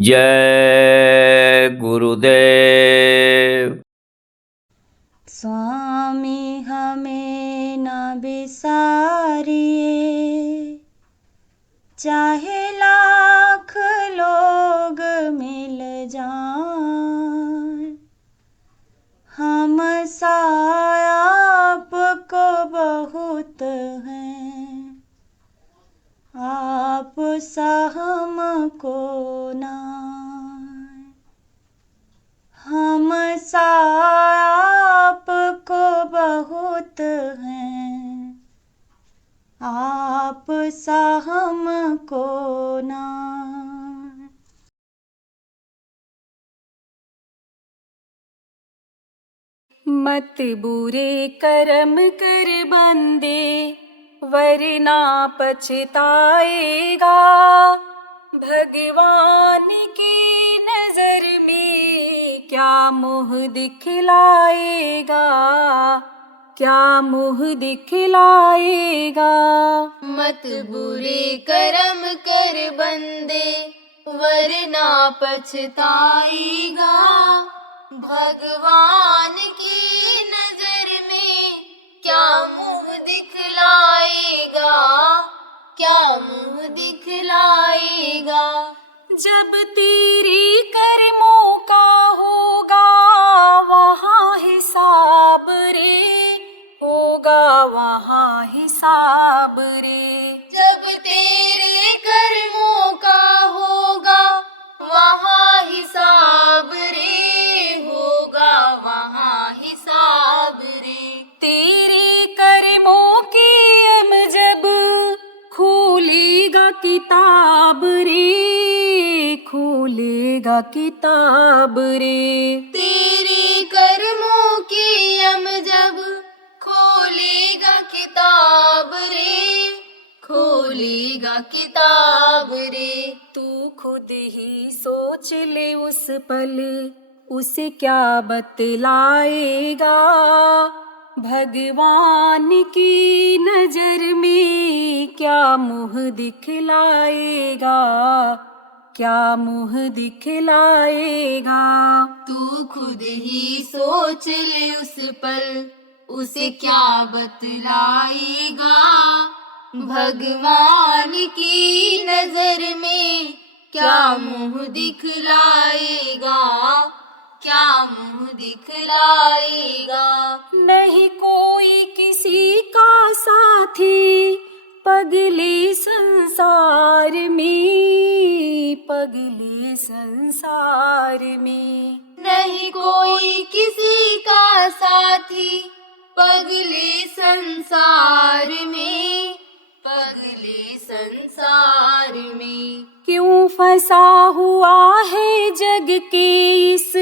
जय गुरुदेव। स्वामी हमें न बिसारिए, चाहे लाख लोग मिल जाएं, हम सा आपको बहुत हैं, आप सा हमको नाय। हम सा आपको बहुत हैं, आप सा हमको नाय। मत बुरे कर्म कर बंदे, वरना पछताएगा। भगवान की नजर में क्या मुँह दिखलाएगा, क्या मुँह दिखलाएगा। मत बुरे कर्म कर बंदे, वरना पछताएगा। भगवान की नजर में क्या मुँह दिखलाएगा, क्या मुँह दिखलाएगा। जब तेरी कर्मों का होगा वहाँ हिसाब रे, होगा वहाँ हिसाब रे। जब तेरे कर्मों का होगा वहाँ हिसाब रे, होगा वहाँ हिसाब रे। तेरे कर्मों की जब खोलेगा किताब रे, खोलेगा किताब रे। तेरे कर्मों के जब खोलेगा किताब रे, खोलेगा किताब रे। तू खुद ही सोच ले उस पल, उसे क्या बतलाएगा। भगवान की नजर में क्या मुँह दिखलाएगा, क्या मुँह दिखलाएगा। तू खुद ही सोच ले उस पल, उसे क्या बतलाएगा। भगवान की नजर में क्या मुँह दिखलाएगा, क्या मुँह दिखलाएगा। नहीं कोई किसी का साथी पगले संसार में, पगले संसार में। नहीं कोई किसी का साथी पगले संसार में, पगले संसार में। क्यों फंसा हुआ है जग के इस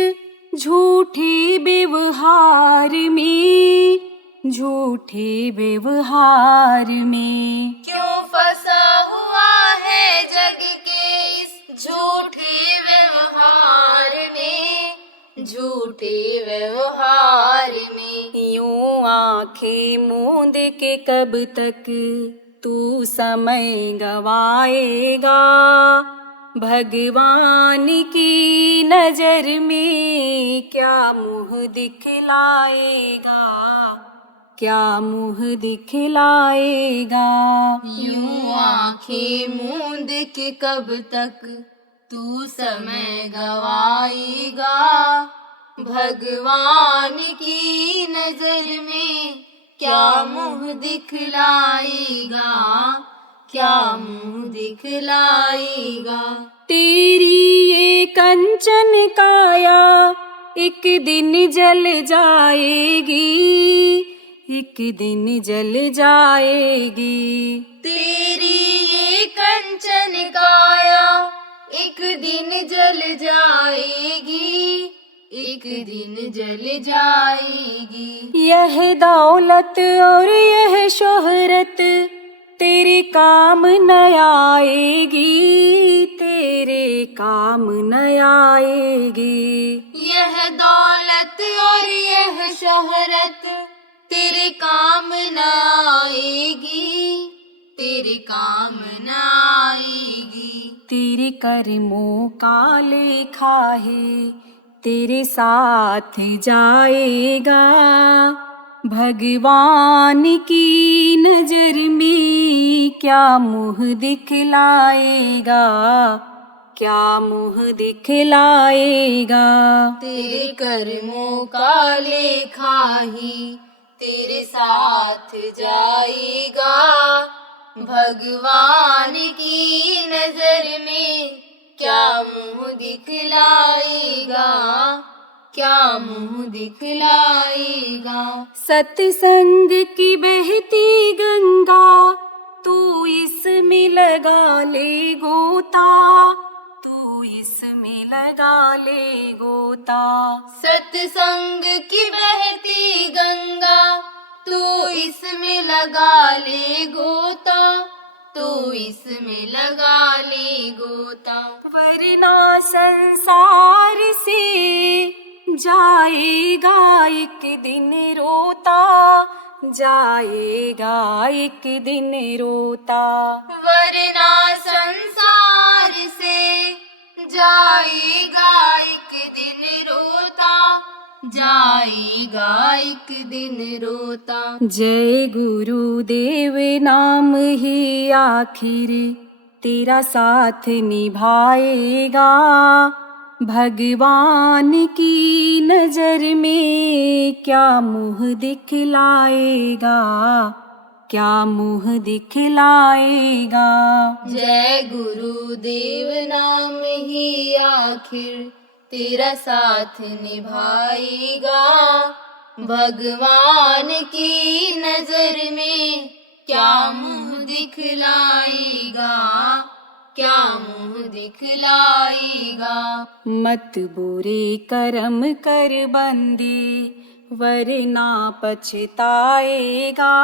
झूठे व्यवहार में, झूठे व्यवहार में। क्यों फंसा हुआ है जग के इस झूठे व्यवहार में, झूठे व्यवहार में। यूं आंखें मूंद के कब तक तू समय गवाएगा। भगवान की नजर में क्या मुँह दिखलाएगा, क्या मुँह दिखलाएगा। यूं आंखें मूंद के कब तक तू समय गवाएगा। भगवान की नजर में क्या मुँह दिखलाएगा, क्या मुँह दिखलाएगा। तेरी ये कंचन काया एक दिन जल जाएगी, एक दिन जल जाएगी। तेरी ये कंचन काया एक दिन जल जाएगी, एक दिन जल जाएगी। यह दौलत और यह शोहरत तेरे काम न आएगी, तेरे काम न आएगी। यह दौलत और यह शोहरत तेरे काम न आएगी, तेरे काम न आएगी। तेरे कर्मों का लेखा है तेरे साथ जाएगा, भगवान की नजर में क्या मुँह दिखलाएगा, क्या मुँह दिखलाएगा। तेरे कर्मों का लेखा ही तेरे साथ जाएगा, भगवान की नजर में क्या मुँह दिखलाएगा, क्या मुँह दिखलाएगा। सत्संग की बहती गंगा तू इसमें लगा ले गोता, तू इसमें लगा ले गोता। सत्संग की बहती गंगा तू इसमें लगा ले गोता, तू इसमें लगा ले गोता। वरना संसार से जाएगा एक दिन रोता, जाएगा एक दिन रोता। वरना संसार से जाएगा एक दिन रोता, जाएगा एक दिन रोता। जय गुरुदेव नाम ही आखिर तेरा साथ निभाएगा, भगवान की नजर में क्या मुँह दिखलाएगा, क्या मुँह दिखलाएगा। जय गुरुदेव नाम ही आखिर तेरा साथ निभाएगा, भगवान की नजर में क्या मुँह दिखलाएगा, क्या मुँह दिखलाएगा। मत बुरे कर्म कर बंदे वरना पछताएगा,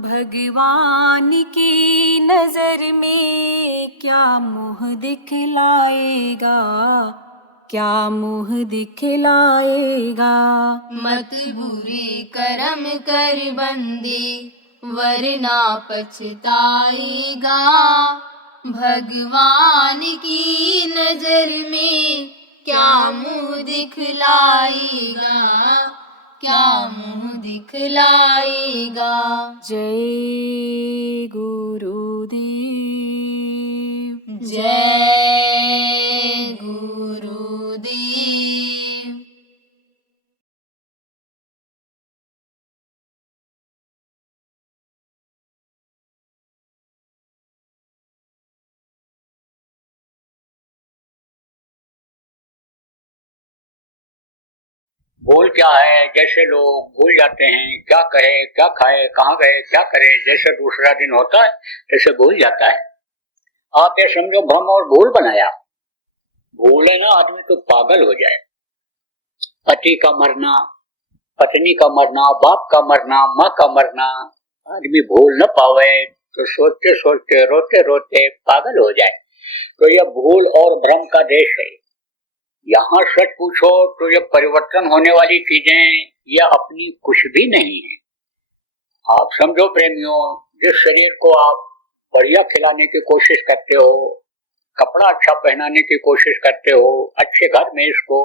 भगवान की नजर में क्या मुँह दिखलाएगा, क्या मुँह दिखलाएगा। मत बुरे कर्म कर बंदे वरना पछताएगा, भगवान की नजर में क्या मुँह दिखलाएगा, क्या मुँह दिखलाएगा। जय गुरुदेव, जय गुरुदेव। भूल क्या है, जैसे लोग भूल जाते हैं क्या कहे क्या खाए कहाँ गए क्या करे, जैसे दूसरा दिन होता है जैसे भूल जाता है। आप ये समझो भ्रम और भूल बनाया। भूल है ना, आदमी तो पागल हो जाए। पति का मरना, पत्नी का मरना, बाप का मरना, माँ का मरना, आदमी भूल न पावे तो सोचते सोचते रोते रोते पागल हो जाए। तो यह भूल और भ्रम का देश है। यहाँ सच पूछो तो ये परिवर्तन होने वाली चीजें यह अपनी कुछ भी नहीं है। आप समझो प्रेमियों, जिस शरीर को आप बढ़िया खिलाने की कोशिश करते हो, कपड़ा अच्छा पहनाने की कोशिश करते हो, अच्छे घर में इसको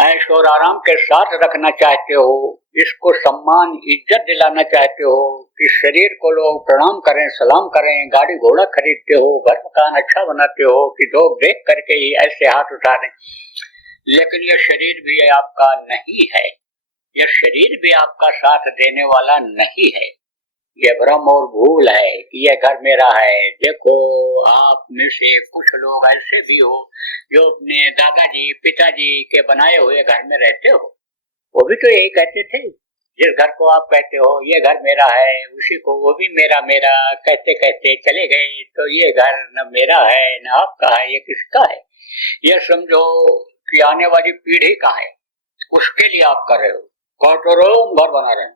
ऐश और आराम के साथ रखना चाहते हो, इसको सम्मान इज्जत दिलाना चाहते हो, कि शरीर को लोग प्रणाम करें सलाम करें, गाड़ी घोड़ा खरीदते हो, घर मकान अच्छा बनाते हो कि लोग देख करके ही ऐसे हाथ उठा दें, लेकिन यह शरीर भी आपका नहीं है, यह शरीर भी आपका साथ देने वाला नहीं है। यह भ्रम और भूल है कि यह घर मेरा है। देखो, आप में से कुछ लोग ऐसे भी हो जो अपने दादाजी पिताजी के बनाए हुए घर में रहते हो। वो भी तो यही कहते थे, जिस घर को आप कहते हो ये घर मेरा है, उसी को वो भी मेरा मेरा कहते कहते चले गए। तो ये घर न मेरा है न आपका है, ये किसका है? यह समझो कि आने वाली पीढ़ी का है, उसके लिए आप कर रहे हो। कह तो रहे हो हम घर बना रहे हैं,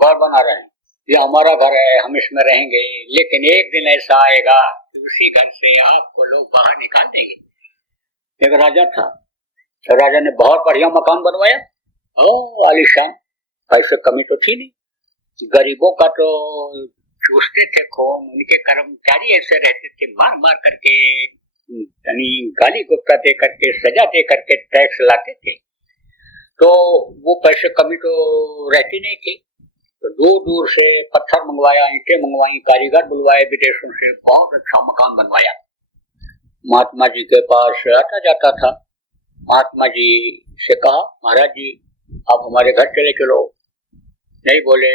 घर बना रहे हैं, ये हमारा घर है, हम इसमें रहेंगे, लेकिन एक दिन ऐसा आएगा कि उसी घर से आपको लोग बाहर निकाल देंगे। एक राजा था, तो राजा ने बहुत बढ़िया मकान बनवाया, आलीशान, पैसे कमी तो थी नहीं, गरीबों का तो चूसते थे खून, उनके कर्मचारी ऐसे रहते थे, मार मार करके यानी गाली गुप्ता दे करके, सजा दे करके टैक्स लाते थे। तो वो पैसे कमी तो रहती नहीं थी, तो दूर दूर से पत्थर मंगवाया, ईंटें मंगवाई, कारीगर बुलवाए विदेशों से, बहुत अच्छा मकान बनवाया। महात्मा जी के पास आता जाता था, महात्मा जी से कहा महाराज जी आप हमारे घर चले चलो, नहीं बोले,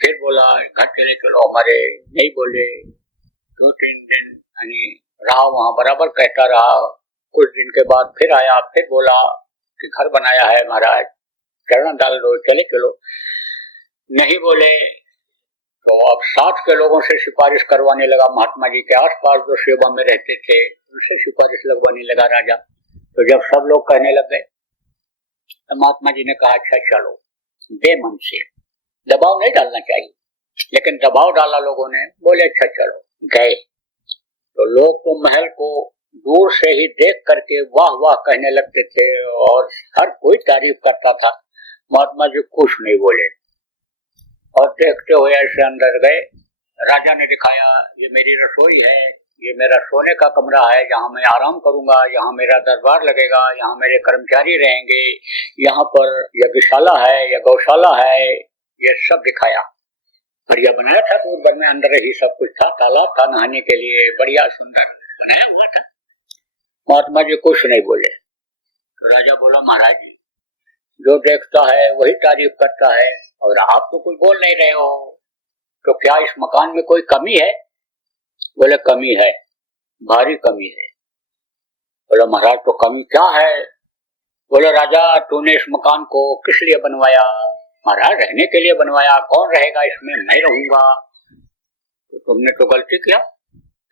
फिर बोला घर चले चलो हमारे, नहीं बोले, 2-3 दिन यानी रहा वहां, बराबर कहता रहा। कुछ दिन के बाद फिर आया, फिर बोला कि घर बनाया है महाराज, चरण डाल दो, चले चलो, नहीं बोले। तो अब साथ के लोगों से सिफारिश करवाने लगा, महात्मा जी के आसपास जो सेवा में रहते थे उनसे सिफारिश लगवाने लगा राजा। तो जब सब लोग कहने लग गए तो महात्मा जी ने कहा अच्छा चलो, बेमन से, दबाव नहीं डालना चाहिए, लेकिन दबाव डाला लोगों ने, बोले अच्छा चलो, गए। तो लोग तो महल को दूर से ही देख करके वाह वाह कहने लगते थे और हर कोई तारीफ करता था। महात्मा जी कुछ नहीं बोले और देखते हुए ऐसे अंदर गए। राजा ने दिखाया ये मेरी रसोई है, ये मेरा सोने का कमरा है, जहाँ मैं आराम करूंगा, यहाँ मेरा दरबार लगेगा, यहाँ मेरे कर्मचारी रहेंगे, यहाँ पर यज्ञशाला है या गौशाला है, ये सब दिखाया। बढ़िया बनाया था, तो घर में अंदर ही सब कुछ था, तालाब था नहाने के लिए, बढ़िया सुंदर बनाया हुआ था। महात्मा जी कुछ नहीं बोले। तो राजा बोला महाराज जी जो देखता है वही तारीफ करता है और आप तो कुछ बोल नहीं रहे हो, तो क्या इस मकान में कोई कमी है? बोले कमी है, भारी कमी है। बोला महाराज तो कमी क्या है? बोले राजा तूने इस मकान को किस लिए बनवाया? महाराज रहने के लिए बनवाया, कौन रहेगा इसमें, मैं रहूंगा। तो तुमने तो गलती किया।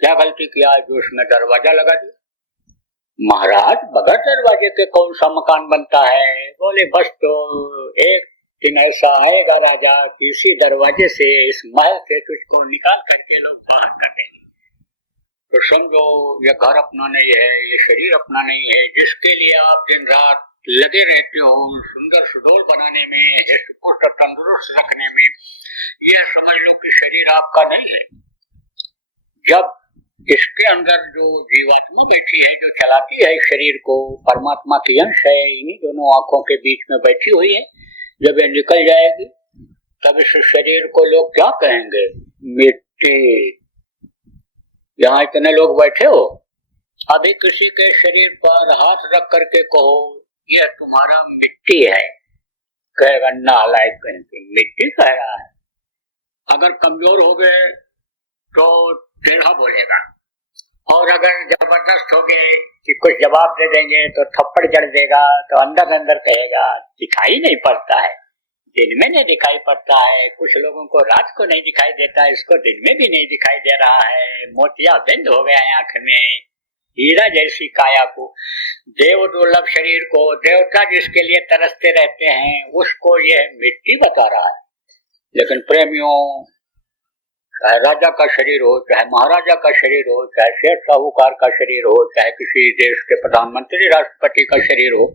क्या गलती किया? जो इसमें दरवाजा लगा दिया। महाराज बगैर दरवाजे के कौन सा मकान बनता है? बोले बस तो एक दिन ऐसा आएगा राजा कि इसी दरवाजे से, इस महल से तुझको निकाल करके लोग बाहर कर देंगे। तो समझो ये घर अपना नहीं है, ये शरीर अपना नहीं है, जिसके लिए आप दिन रात लगे रहते हो सुंदर सुडौल बनाने में, हृष्ट-पुष्ट तंदुरुस्त रखने में, यह समझ लो कि शरीर आपका नहीं है। जब इसके अंदर जो जीवात्मा बैठी है, जो चलाती है शरीर को, परमात्मा की अंश है, इन्हीं दोनों आंखों के बीच में बैठी हुई है, जब ये निकल जाएगी तब इस शरीर को लोग क्या कहेंगे? मिट्टी। यहाँ इतने लोग बैठे हो, अभी किसी के शरीर पर हाथ रख करके कहो यह तुम्हारा मिट्टी है, कहेगा नालायक, कहेंगे मिट्टी कह रहा है। अगर कमजोर हो गए तो टेढ़ा बोलेगा, और अगर जबरदस्त हो गए कि कुछ जवाब दे देंगे तो थप्पड़ जड़ देगा, तो अंदर अंदर कहेगा दिखाई नहीं पड़ता है, दिन में नहीं दिखाई पड़ता है, कुछ लोगों को रात को नहीं दिखाई देता, इसको दिन में भी नहीं दिखाई दे रहा है, मोतिया बिंद हो गया आंख में, हीरा जैसी काया को, देव दुर्लभ शरीर को, देवता जिसके लिए तरसते रहते हैं, उसको यह मिट्टी बता रहा है। लेकिन प्रेमियों, चाहे राजा का शरीर हो, चाहे महाराजा का शरीर हो, चाहे शेठ साहूकार का शरीर हो, चाहे किसी देश के प्रधानमंत्री राष्ट्रपति का शरीर हो,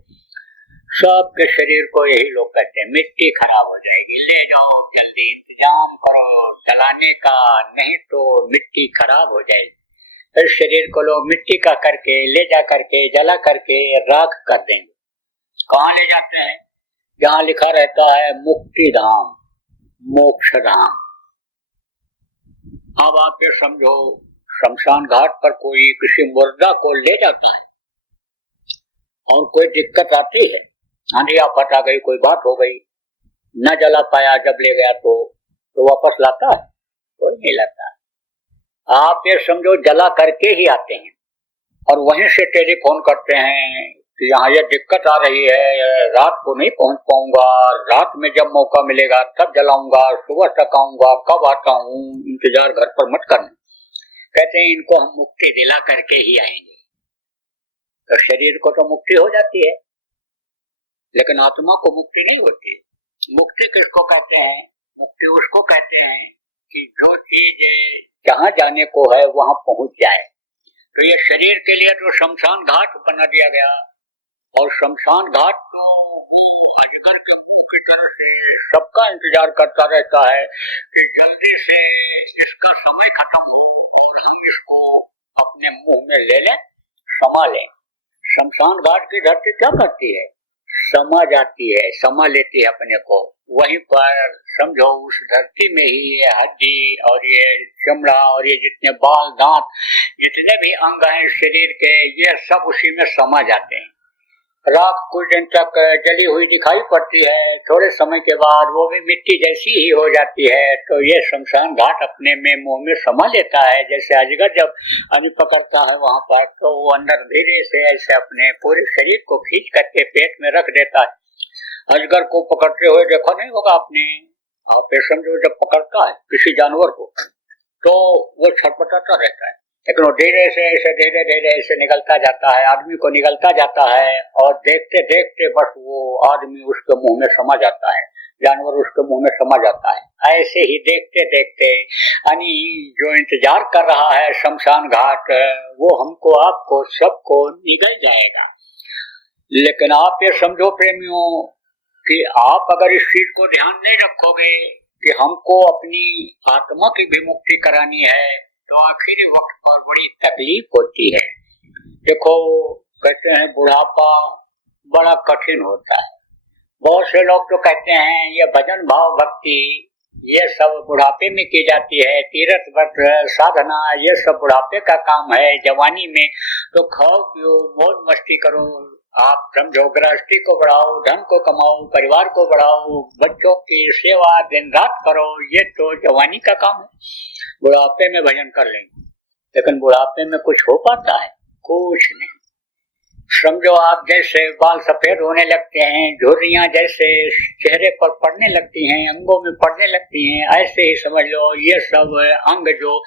सबके शरीर को यही लोग कहते हैं मिट्टी खराब हो जाएगी, ले जाओ जल्दी इंतजाम करो चलाने का, नहीं तो मिट्टी खराब हो जाएगी। इस शरीर को लोग मिट्टी का करके ले जा करके जला करके राख कर देंगे। कहाँ ले जाते हैं? जहाँ लिखा रहता है मुक्ति धाम, मोक्ष धाम। अब आप ये समझो, शमशान घाट पर कोई किसी मुर्दा को ले जाता है और कोई दिक्कत आती है, आंधी आफत आ गई, कोई बात हो गई, न जला पाया, जब ले गया तो वापस लाता है? कोई नहीं लाता। आप ये समझो जला करके ही आते हैं और वहीं से टेलीफोन करते हैं कि यहाँ ये दिक्कत आ रही है, रात को नहीं पहुंच पाऊंगा, रात में जब मौका मिलेगा तब जलाऊंगा, सुबह तक आऊंगा, कब आता हूँ, इंतजार घर पर मत करना। कहते हैं इनको हम मुक्ति दिला करके ही आएंगे। तो शरीर को तो मुक्ति हो जाती है, लेकिन आत्मा को मुक्ति नहीं होती। मुक्ति किसको कहते हैं? मुक्ति उसको कहते हैं कि जो चीज जहाँ जाने को है वहां पहुंच जाए। तो ये शरीर के लिए तो शमशान घाट बना दिया गया, और शमशान घाट तो अजगर के मुंह की तरह से सबका इंतजार करता रहता है कि जल्दी से इसका समय खत्म हो और हम इसको अपने मुंह में ले लें, समा लें। शमशान घाट की धरती क्या करती है? समा जाती है, समा लेती है अपने को। वहीं पर समझो उस धरती में ही ये हड्डी और ये चमड़ा और ये जितने बाल दांत जितने भी अंग हैं शरीर के, ये सब उसी में समा जाते हैं। राख कुछ दिन तक जली हुई दिखाई पड़ती है, थोड़े समय के बाद वो भी मिट्टी जैसी ही हो जाती है। तो ये शमशान घाट अपने में मुंह में समा लेता है। जैसे अजगर जब अन्न पकड़ता है वहां पर, तो वो अंदर धीरे से ऐसे अपने पूरे शरीर को खींच करके पेट में रख देता है। अजगर को पकड़ते हुए देखा नहीं होगा आपने? आप समझो जब पकड़ता है किसी जानवर को तो वो छटपटाता रहता है, लेकिन वो धीरे से ऐसे धीरे धीरे ऐसे निकलता जाता है, आदमी को निकलता जाता है और देखते देखते बस वो आदमी उसके मुंह में समा जाता है, जानवर उसके मुंह में समा जाता है। ऐसे ही देखते देखते यानी जो इंतजार कर रहा है शमशान घाट, वो हमको आपको सबको निगल जाएगा। लेकिन आप ये समझो प्रेमियों कि आप अगर इस चीज को ध्यान नहीं रखोगे कि हमको अपनी आत्मा की भी मुक्ति करानी है, तो आखिरी वक्त पर बड़ी तकलीफ होती है। देखो कहते हैं बुढ़ापा बड़ा कठिन होता है। बहुत से लोग तो कहते हैं ये भजन भाव भक्ति ये सब बुढ़ापे में की जाती है, तीर्थ व्रत साधना ये सब बुढ़ापे का काम है। जवानी में तो खाओ पियो मौज मस्ती करो, आप समझो गृहस्थी को बढ़ाओ, धन को कमाओ, परिवार को बढ़ाओ, बच्चों की सेवा दिन रात करो, ये तो जवानी का काम है। बुढ़ापे में भजन कर लेंगे, लेकिन बुढ़ापे में कुछ हो पाता है? कुछ नहीं। समझो आप जैसे बाल सफेद होने लगते हैं, झुर्रियां जैसे चेहरे पर पड़ने लगती हैं, अंगों में पड़ने लगती हैं, ऐसे ही समझ लो ये सब अंग जो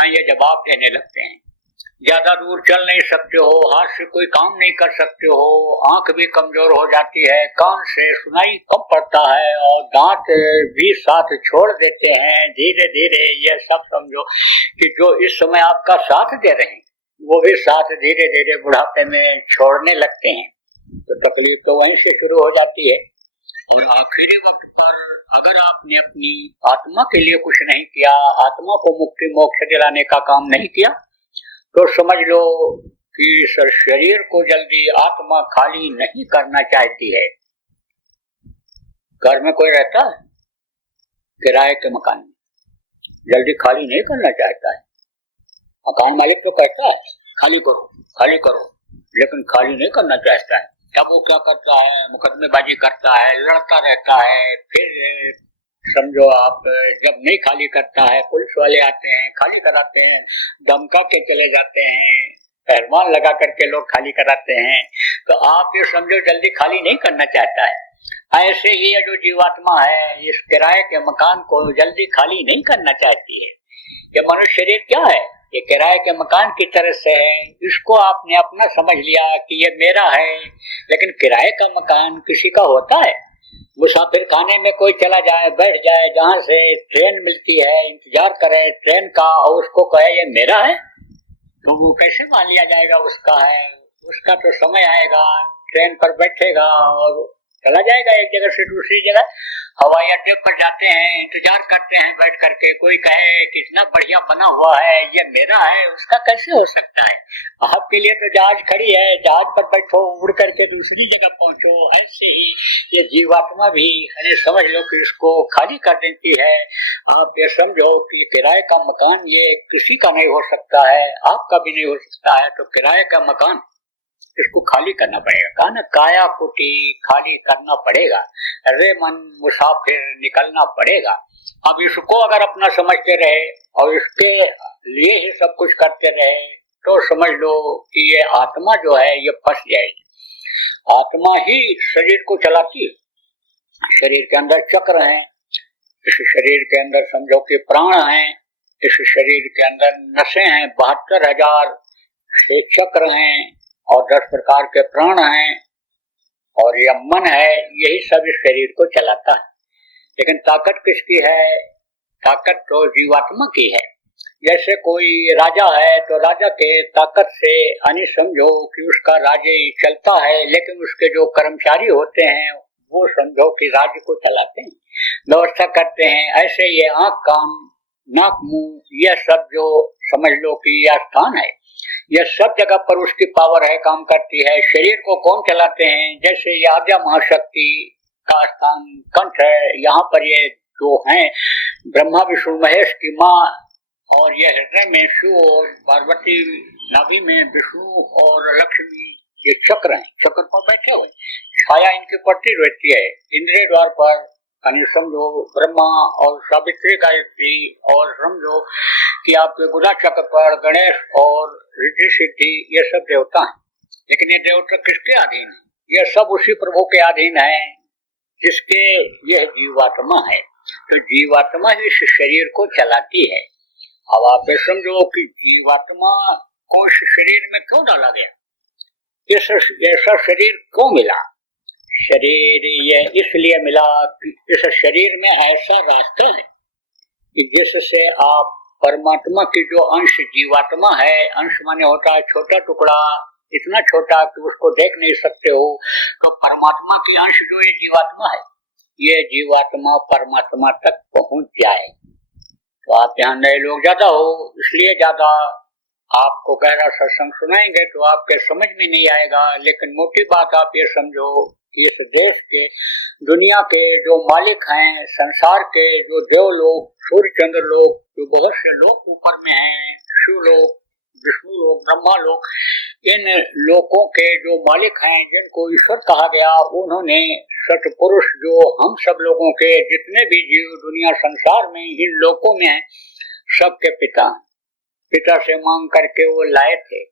हैं ये जवाब देने लगते हैं। ज्यादा दूर चल नहीं सकते हो, हाथ से कोई काम नहीं कर सकते हो, आंख भी कमजोर हो जाती है, कान से सुनाई कम पड़ता है और दांत भी साथ छोड़ देते हैं धीरे धीरे। ये सब समझो कि जो इस समय आपका साथ दे रहे हैं वो भी साथ धीरे धीरे बुढ़ापे में छोड़ने लगते हैं। तो तकलीफ तो वहीं से शुरू हो जाती है। और आखिरी वक्त पर अगर आपने अपनी आत्मा के लिए कुछ नहीं किया, आत्मा को मुक्ति मोक्ष दिलाने का काम नहीं किया, तो समझ लो कि शरीर को जल्दी आत्मा खाली नहीं करना चाहती है। घर में कोई रहता है किराए के मकान में, जल्दी खाली नहीं करना चाहता है। मकान मालिक तो कहता है खाली करो, लेकिन खाली नहीं करना चाहता है। तब वो क्या करता है? मुकदमेबाजी करता है, लड़ता रहता है। फिर समझो आप जब नहीं खाली करता है, पुलिस वाले आते हैं, खाली कराते हैं, धमका के चले जाते हैं, पहलवान लगा करके लोग खाली कराते हैं। तो आप ये समझो जल्दी खाली नहीं करना चाहता है। ऐसे ही ये जो जीवात्मा है इस किराए के मकान को जल्दी खाली नहीं करना चाहती है। ये मनुष्य शरीर क्या है? ये किराए के मकान की तरह से है। इसको आपने अपना समझ लिया कि ये मेरा है, लेकिन किराए का मकान किसी का होता है? मुसाफिर खाने में कोई चला जाए, बैठ जाए, जहां से ट्रेन मिलती है इंतजार करे ट्रेन का और उसको कहे ये मेरा है, तो वो कैसे मान लिया जाएगा उसका है? उसका तो समय आएगा, ट्रेन पर बैठेगा और चला जाएगा एक जगह से दूसरी जगह। हवाई अड्डे पर जाते हैं, इंतजार करते हैं बैठ करके, कोई कहे कितना बढ़िया बना हुआ है ये मेरा है, उसका कैसे हो सकता है? आपके लिए तो जहाज खड़ी है, जहाज पर बैठो, उड़ करके दूसरी जगह पहुंचो। ऐसे ही ये जीवात्मा भी समझ लो कि इसको खाली कर देती है। आप ये समझो कि किराए का मकान ये किसी का नहीं हो सकता है, आपका भी नहीं हो सकता है। तो किराए का मकान इसको खाली करना पड़ेगा, कहा ना काया कुटी खाली करना पड़ेगा, रे मन मुसाफिर निकलना पड़ेगा। अब इसको अगर अपना समझते रहे और इसके लिए ही सब कुछ करते रहे तो समझ लो कि ये आत्मा जो है ये फंस जाएगी। आत्मा ही शरीर को चलाती है। शरीर के अंदर चक्र हैं, इस शरीर के अंदर समझो कि प्राण हैं, इस शरीर के अंदर नसें हैं, 72,000 चक्र हैं और 10 प्रकार के प्राण हैं और यह मन है, यही सब इस शरीर को चलाता है। लेकिन ताकत किसकी है? ताकत तो जीवात्मा की है। जैसे कोई राजा है तो राजा के ताकत से यानी समझो कि उसका राज्य चलता है, लेकिन उसके जो कर्मचारी होते हैं वो समझो कि राज्य को चलाते हैं, व्यवस्था करते हैं। ऐसे ये आंख कान नाक, मुंह, यह सब जो समझ लो कि यह स्थान है, यह सब जगह पर उसकी पावर है, काम करती है। शरीर को कौन चलाते हैं? जैसे ये आद्या महाशक्ति का स्थान कंठ है, यहाँ पर ये जो है ब्रह्मा विष्णु महेश की माँ, और यह हृदय में शिव और पार्वती, नाभि में विष्णु और लक्ष्मी, ये चक्र हैं, चक्र पर बैठे हुए, छाया इनकी पड़ती रहती है। इंद्रिय द्वार पर समझो ब्रह्मा और सावित्री गायत्री, और समझो कि आपके गुदा चक्र पर गणेश और रिद्धि सिद्धि, ये सब देवता हैं। लेकिन ये देवता किसके अधीन है? ये सब उसी प्रभु के अधीन है जिसके यह जीवात्मा है। तो जीवात्मा ही इस शरीर को चलाती है। अब आप समझो कि जीवात्मा को इस शरीर में क्यों डाला गया, ऐसा शरीर क्यों मिला? शरीर ये इसलिए मिला कि इस शरीर में ऐसा रास्ता है कि जिससे आप परमात्मा की जो अंश जीवात्मा है, अंश माने होता है छोटा टुकड़ा, इतना छोटा कि उसको देख नहीं सकते हो, तो परमात्मा की अंश जो ये जीवात्मा है, ये जीवात्मा परमात्मा तक पहुंच जाए। तो आप यहाँ नए लोग ज्यादा हो, इसलिए ज्यादा आपको गहरा सत्संग सुनाएंगे तो आपके समझ में नहीं आएगा। लेकिन मोटी बात आप ये समझो, इस देश के, दुनिया के जो मालिक हैं, संसार के जो देव लोग, सूर्य चंद्र लोग, जो बहुत से लोग ऊपर में हैं, शिव लोग, विष्णु लोग, ब्रह्मा लोग, इन लोगों के जो मालिक हैं, जिनको ईश्वर कहा गया, उन्होंने सतपुरुष जो हम सब लोगों के जितने भी जीव दुनिया संसार में इन लोगों में हैं, सबके पिता से मांग करके वो लाए थे।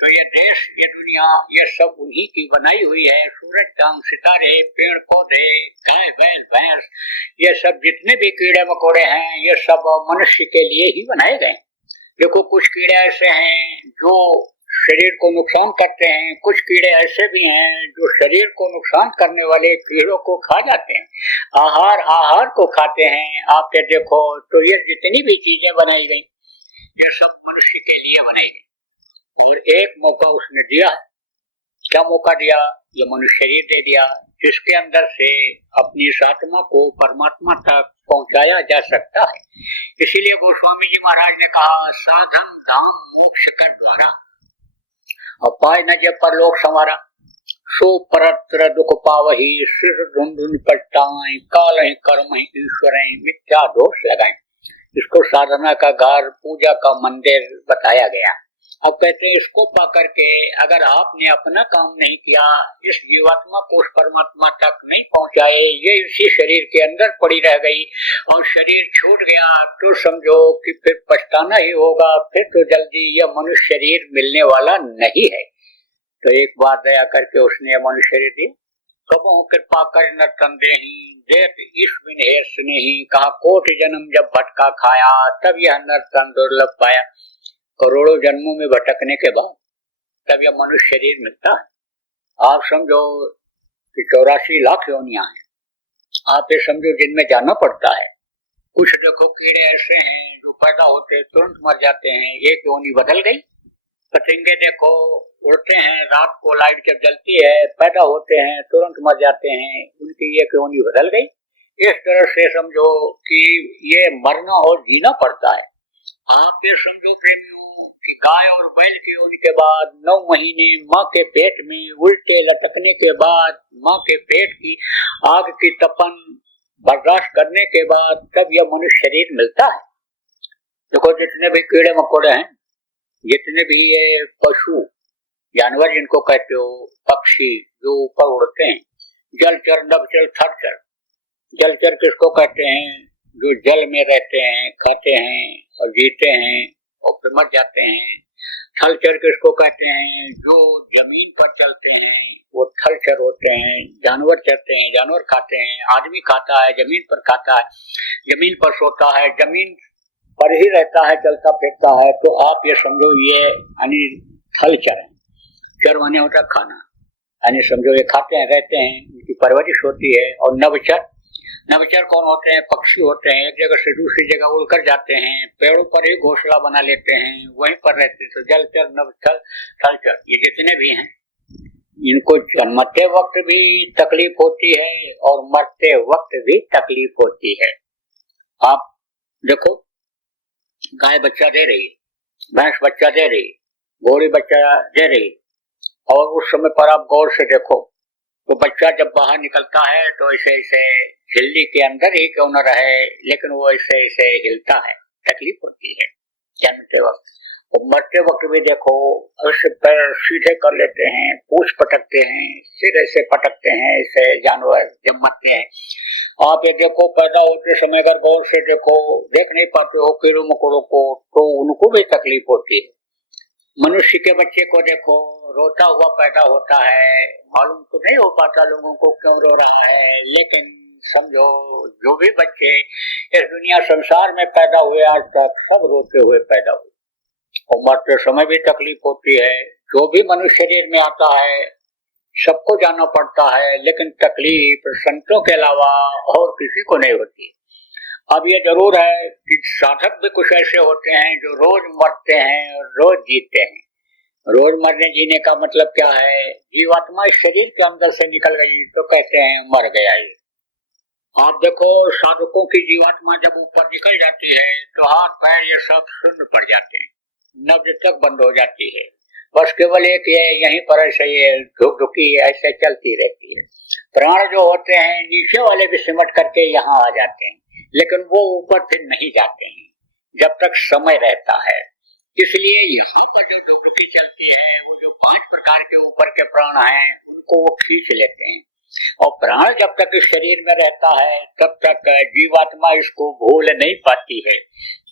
तो ये देश, ये दुनिया, ये सब उन्हीं की बनाई हुई है। सूरज, चांद, सितारे, पेड़ पौधे, गाय बैल भैंस, ये सब जितने भी कीड़े मकोड़े हैं, ये सब मनुष्य के लिए ही बनाए गए। देखो कुछ कीड़े ऐसे हैं जो शरीर को नुकसान करते हैं, कुछ कीड़े ऐसे भी हैं जो शरीर को नुकसान करने वाले कीड़ों को खा जाते हैं, आहार को खाते हैं। आप ये देखो, तो ये जितनी भी चीजें बनाई गई, ये सब मनुष्य के लिए बनाई गई। और एक मौका उसने दिया। क्या मौका दिया? ये मनुष्य शरीर दे दिया, जिसके अंदर से अपनी इस आत्मा को परमात्मा तक पहुंचाया जा सकता है। इसीलिए गोस्वामी जी महाराज ने कहा, साधन धाम मोक्ष कर द्वारा, और पाए न जे परलोक संवारा, सो परत्र दुख पावही, सिर धुन पटाए, काल ही कर्म ही ईश्वर मिथ्या दोष लगाए। इसको साधना का घर, पूजा का मंदिर बताया गया। अब कहते हैं इसको पा करके अगर आपने अपना काम नहीं किया, इस जीवात्मा को उस परमात्मा तक नहीं पहुंचाए, ये इसी शरीर के अंदर पड़ी रह गई और शरीर छूट गया, तो समझो कि फिर पछताना ही होगा। फिर तो जल्दी यह मनुष्य शरीर मिलने वाला नहीं है। तो एक बार दया करके उसने मनुष्य शरीर दिया। कबो कृपा कर न तंदेही, देख ईश्विन हेर्ष नहीं, कहा कोटि जन्म जब भटका खाया, तब यह नर तन दुर्लभ पाया। करोड़ों जन्मों में भटकने के बाद तब यह मनुष्य शरीर मिलता है। आप समझो कि 84 लाख योनियां हैं। आप ये समझो जिनमें जाना पड़ता है। कुछ देखो कीड़े ऐसे हैं जो पैदा होते तुरंत मर जाते हैं, एक योनि बदल गई। पतंगे देखो उड़ते हैं, रात को लाइट जब जलती है, पैदा होते हैं तुरंत मर जाते हैं, उनकी एक योनि बदल गई। इस तरह से समझो कि ये मरना और जीना पड़ता है। आप ये समझो प्रेमियों कि गाय और बैल की योनि के बाद 9 महीने माँ के पेट में उल्टे लटकने के बाद, माँ के पेट की आग की तपन बर्दाश्त करने के बाद तब यह मनुष्य शरीर मिलता है। देखो जितने भी कीड़े मकोड़े हैं, जितने भी ये पशु जानवर जिनको कहते हो, पक्षी जो ऊपर उड़ते हैं, जलचर, नभचर, थरचर। जलचर किसको कहते हैं? जो जल में रहते हैं, खाते हैं और जीते हैं और फिर मर जाते हैं। थलचर किसको कहते हैं? जो जमीन पर चलते हैं वो थलचर होते हैं। जानवर चलते हैं, जानवर खाते हैं, आदमी खाता है, जमीन पर खाता है, जमीन पर सोता है, जमीन पर ही रहता है, चलता फिरता है। तो आप ये समझो ये यानी थलचर है। चर माने होता खाना, यानी समझो ये खाते हैं, रहते हैं, उनकी परवरिश होती है। और नभचर, नभचर कौन होते हैं? पक्षी होते हैं, एक जगह से दूसरी जगह उड़कर जाते हैं, पेड़ों पर ही घोंसला बना लेते हैं, वहीं पर रहते हैं। तो जलचर, नभचर, थलचर ये जितने भी हैं, इनको जन्मते वक्त भी तकलीफ होती है और मरते वक्त भी तकलीफ होती है। आप देखो गाय बच्चा दे रही, भैंस बच्चा दे रही, घोड़ी बच्चा दे रही, और उस समय पर आप गौर से देखो तो बच्चा जब बाहर निकलता है तो ऐसे ऐसे झिल्ली के अंदर ही क्यों न रहे, लेकिन वो ऐसे ऐसे हिलता है, तकलीफ होती है जन्मते वक्त। और मरते वक्त भी देखो ऐसे पैर सीधे कर लेते हैं, पूंछ पटकते हैं, सिर ऐसे पटकते हैं, ऐसे जानवर जब मरते हैं। आप ये देखो पैदा होते समय अगर गौर से देखो, देख नहीं पाते हो कीड़ों मकोड़ों को, तो उनको भी तकलीफ होती है। मनुष्य के बच्चे को देखो, रोता हुआ पैदा होता है, मालूम तो नहीं हो पाता लोगों को क्यों रो रहा है, लेकिन समझो जो भी बच्चे इस दुनिया संसार में पैदा हुए आज तक सब रोते हुए पैदा हुए। और मरते समय भी तकलीफ होती है। जो भी मनुष्य शरीर में आता है सबको जाना पड़ता है, लेकिन तकलीफ संतों के अलावा और किसी को नहीं होती। अब ये जरूर है कि साधक भी कुछ ऐसे होते हैं जो रोज मरते हैं और रोज जीते हैं। रोज मरने जीने का मतलब क्या है? जीवात्मा इस शरीर के अंदर से निकल गई तो कहते हैं मर गया ये। आप देखो साधकों की जीवात्मा जब ऊपर निकल जाती है तो हाथ पैर ये सब शून्य पड़ जाते हैं, नब्ज तक बंद हो जाती है, बस केवल एक ये यहीं पर ऐसे ये धुक-धुकी ऐसे चलती रहती है। प्राण जो होते हैं नीचे वाले भी सिमट करके यहाँ आ जाते हैं, लेकिन वो ऊपर फिर नहीं जाते हैं जब तक समय रहता है। इसलिए यहाँ पर जो धुक-धुकी चलती है वो जो 5 प्रकार के ऊपर के प्राण हैं उनको वो खींच लेते हैं, और प्राण जब तक इस शरीर में रहता है तब तक जीवात्मा इसको भूल नहीं पाती है।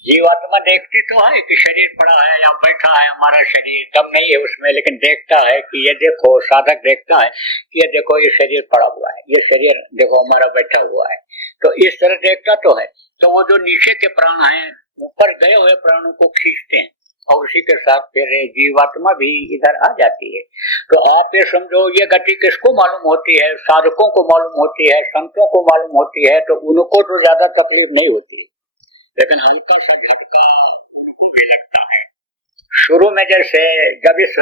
जीवात्मा देखती तो है कि शरीर पड़ा है या बैठा है, हमारा शरीर दम नहीं है उसमें, लेकिन देखता है कि ये देखो, साधक देखता है कि ये देखो ये शरीर पड़ा हुआ है, ये शरीर देखो हमारा बैठा हुआ है, तो इस तरह देखता तो है। तो वो जो नीचे के प्राण हैं ऊपर गए हुए प्राणों को खींचते हैं और उसी के साथ फिर जीवात्मा भी इधर आ जाती है। तो आप ये समझो ये गति किसको मालूम होती है? साधकों को मालूम होती है, संतों को मालूम होती है, तो उनको तो ज्यादा तकलीफ नहीं होती, लेकिन हल्का सा झटका भी लगता है। शुरू में जैसे जब इस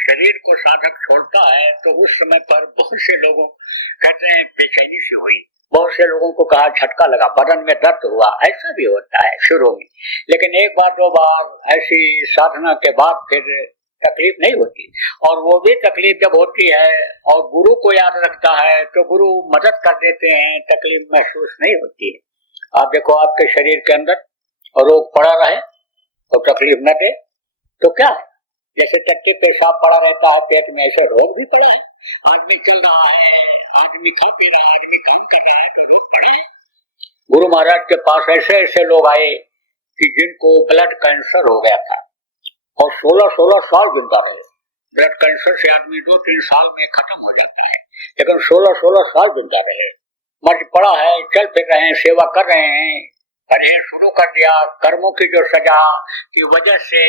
शरीर को साधक छोड़ता है तो उस समय पर बहुत से लोगों कहते हैं बेचैनी सी हुई, बहुत से लोगों को कहा झटका लगा, बदन में दर्द हुआ, ऐसा भी होता है शुरू में। लेकिन एक बार 2 बार ऐसी साधना के बाद फिर तकलीफ नहीं होती। और वो भी तकलीफ जब होती है और गुरु को याद रखता है तो गुरु मदद कर देते हैं, तकलीफ महसूस नहीं होती है। आप देखो आपके शरीर के अंदर रोग पड़ा रहे और तकलीफ न दे तो क्या है? जैसे चक्के पेशाब पड़ा रहता है पेट में, ऐसे रोग भी पड़ा है। आदमी चल रहा है, आदमी खा पी रहा है, आदमी काम कर रहा है तो रोग पड़ा है। गुरु महाराज के पास ऐसे ऐसे लोग आए कि जिनको ब्लड कैंसर हो गया था और 16-16 साल जिंदा रहे। ब्लड कैंसर से आदमी 2-3 साल में खत्म हो जाता है, लेकिन 16-16 साल जिंदा रहे। मर्ज पड़ा है, चल फिर रहे हैं, सेवा कर रहे हैं, परहेज शुरू कर दिया। कर्मों की जो सजा की वजह से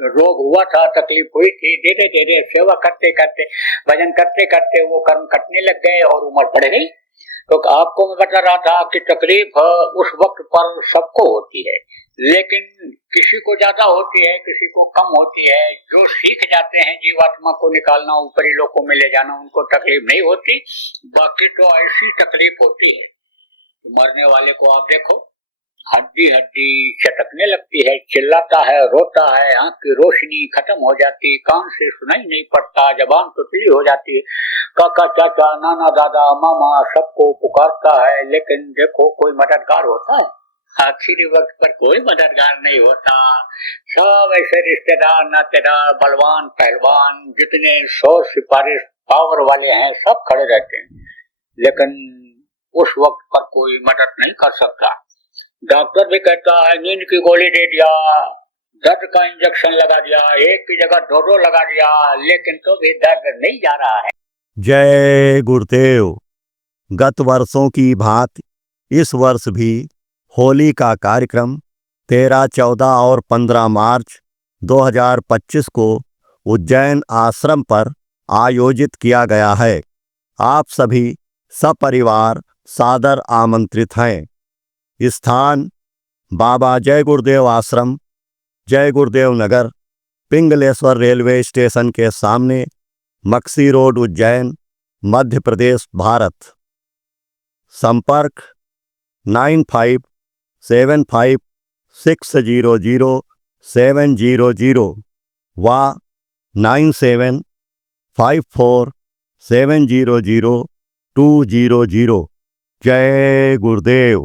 रोग हुआ था, तकलीफ हुई थी, धीरे धीरे सेवा करते करते, भजन करते करते वो कर्म कटने लग गए और उम्र बढ़ गई। तो आपको मैं बता रहा था कि तकलीफ उस वक्त पर सबको होती है, लेकिन किसी को ज्यादा होती है, किसी को कम होती है। जो सीख जाते हैं जीवात्मा को निकालना, ऊपरी लोकों में ले जाना, उनको तकलीफ नहीं होती। बाकी तो ऐसी तकलीफ होती है। तो मरने वाले को आप देखो, हड्डी हड्डी चटकने लगती है, चिल्लाता है, रोता है, आंख की रोशनी खत्म हो जाती, कान से सुनाई नहीं पड़ता, जबान तुतली हो जाती है, काका चाचा नाना दादा मामा सबको पुकारता है, लेकिन देखो कोई मददगार होता है? आखिरी वक्त पर कोई मददगार नहीं होता। सब ऐसे रिश्तेदार नातेदार बलवान पहलवान जितने 100 सिपारिश पावर वाले हैं सब खड़े रहते हैं, लेकिन उस वक्त पर कोई मदद नहीं कर सकता। डॉक्टर भी कहता है नींद की गोली दे दिया, दर्द का इंजेक्शन लगा दिया, एक की जगह 2 लगा दिया, लेकिन तो भी दर्द नहीं जा रहा है। जय गुरुदेव। गत वर्षों की भांति इस वर्ष भी होली का कार्यक्रम 13, 14 और 15 मार्च 2025 को उज्जैन आश्रम पर आयोजित किया गया है। आप सभी सपरिवार सादर आमंत्रित हैं। स्थान बाबा जय गुरुदेव आश्रम, जय गुरुदेव नगर, पिंगलेश्वर रेलवे स्टेशन के सामने, मक्सी रोड, उज्जैन, मध्य प्रदेश, भारत। संपर्क 9575 600-700 व 9754700200। जय गुरुदेव।